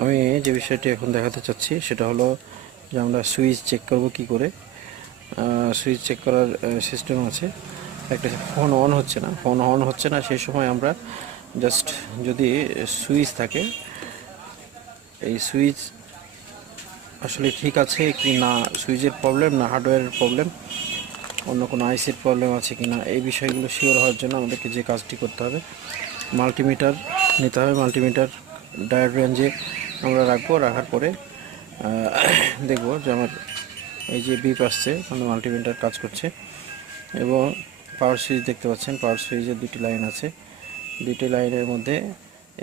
আমি যে বিষয়টি এখন দেখাতে চাচ্ছি সেটা হলো যে আমরা সুইচ চেক করব কি করে। সুইচ চেক করার সিস্টেম আছে। একটা ফোন অন হচ্ছে না সেই সময় আমরা জাস্ট যদি সুইচ থাকে, এই সুইচ আসলে ঠিক আছে কি না, সুইচের প্রবলেম না হার্ডওয়্যারের প্রবলেম, অন্য কোনো আইসির প্রবলেম আছে কি না, এই বিষয়গুলো শিওর হওয়ার জন্য আমাদেরকে যে কাজটি করতে হবে, মাল্টিমিটার নিতে হবে। মাল্টিমিটার ডায়োড রেঞ্জে আমরা রাখার পরে দেখব যে আমার এই যে বিপ আসছে, মানে মাল্টিমিটার কাজ করছে। এবং পাওয়ার সুইচ দেখতে পাচ্ছেন, পাওয়ার সুইচের দুটি লাইন আছে। দুটি লাইনের মধ্যে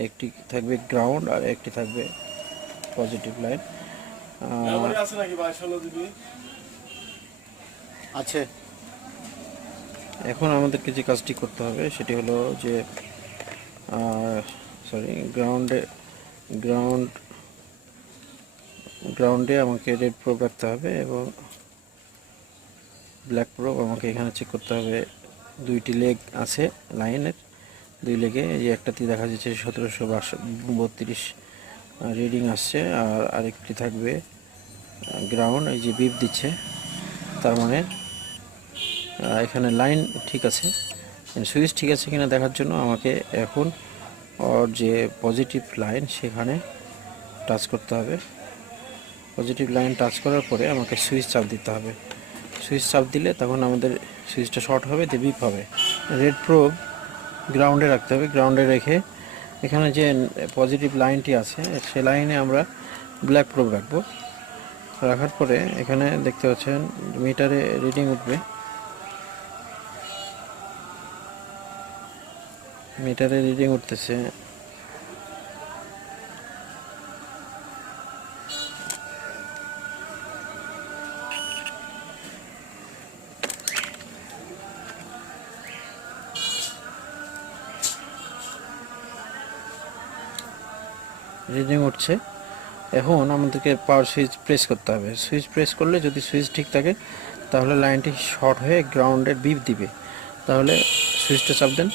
একটি থাকবে গ্রাউন্ড আর একটি থাকবে পজিটিভ লাইন আছে। এখন আমাদেরকে যে কাজটি করতে হবে সেটি হলো যে গ্রাউন্ডে আমাকে রেড প্রোব রাখতে হবে এবং ব্ল্যাক প্রোব আমাকে এখানে চেক করতে হবে। দুইটি লেগ আছে লাইনের, দুই লেগে এই একটাতে দেখা যাচ্ছে 1732 রিডিং আসছে, আর আরেকটি থাকবে গ্রাউন্ড, এই যে বিপ দিচ্ছে, তার মানে এখানে লাইন ঠিক আছে। সুইচ ঠিক আছে কিনা দেখার জন্য আমাকে এখন ওর যে পজিটিভ লাইন সেখানে টাচ করতে হবে। পজিটিভ লাইন টাচ করার পরে আমাকে সুইচ চাপ দিতে হবে। সুইচ চাপ দিলে তখন আমাদের সুইচটা শর্ট হবে, দিয়ে বিপ হবে। রেড প্রোব গ্রাউন্ডে রাখতে হবে। গ্রাউন্ডে রেখে এখানে যে পজিটিভ লাইনটি আছে সে লাইনে আমরা ব্ল্যাক প্রোব রাখবো। রাখার পরে এখানে দেখতে পাচ্ছেন মিটারে রিডিং উঠবে, মিটারে রিডিং উঠতেছে। রিডিং উঠছে। এখন আমাদেরকে পাওয়ার সুইচ প্রেস করতে হবে। সুইচ প্রেস করলে যদি সুইচ ঠিক থাকে তাহলে লাইনটি শর্ট হয়ে গ্রাউন্ডে বিপ দিবে। তাহলে সুইচটা চাপ দেন।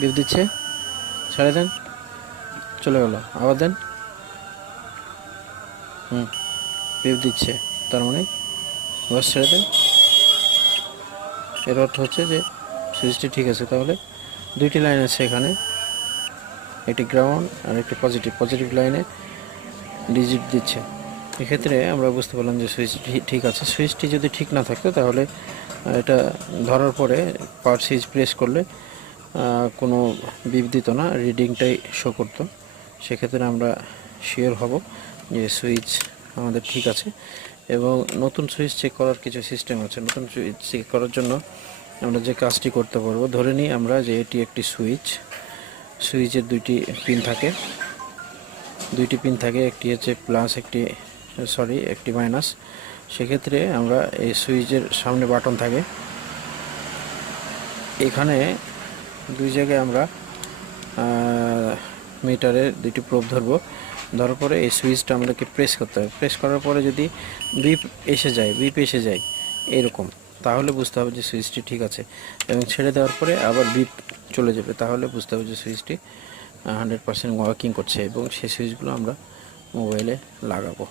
বিপ দিচ্ছে, ছেড়ে দেন, চলে গেল, আবার দেন। বিপ দিচ্ছে, তার মানে আবার ছেড়ে দেন। এর অর্থ হচ্ছে যে সুইচটি ঠিক আছে। তাহলে দুইটি লাইন আছে এখানে, একটি গ্রাউন্ড আর একটি পজিটিভ লাইনে ডিজিট দিচ্ছে। এক্ষেত্রে আমরা বুঝতে পারলাম যে সুইচ ঠিক আছে। সুইচটি যদি ঠিক না থাকতো তাহলে এটা ধরার পরে পাওয়ার সুইচ প্রেস করলে কোনো বিপ দিত না, রিডিংটাই শো করতো। সেক্ষেত্রে আমরা শিওর হব যে সুইচ আমাদের ঠিক আছে। এবং নতুন সুইচ চেক করার কিছু সিস্টেম আছে। নতুন সুইচ চেক করার জন্য আমরা যে কাজটি করতে পারবো, ধরে নিই আমরা যে এটি একটি সুইচের দুইটি পিন থাকে, একটি হচ্ছে প্লাস, একটি মাইনাস। সেক্ষেত্রে আমরা এই সুইচের সামনে বাটন থাকে, এখানে দুই জায়গায় আমরা মিটারের দুইটি প্রোব ধরবো। ধরার পরে এই সুইচটা আমাদেরকে প্রেস করতে হবে। প্রেস করার পরে যদি বিপ এসে যায় এরকম, তাহলে বুঝতে হবে যে সুইচটি ঠিক আছে। এবং ছেড়ে দেওয়ার পরে আবার বিপ চলে যাবে, তাহলে বুঝতে হবে যে সুইচটি 100% ওয়ার্কিং করছে। এবং সেই সুইচগুলো আমরা মোবাইলে লাগাবো।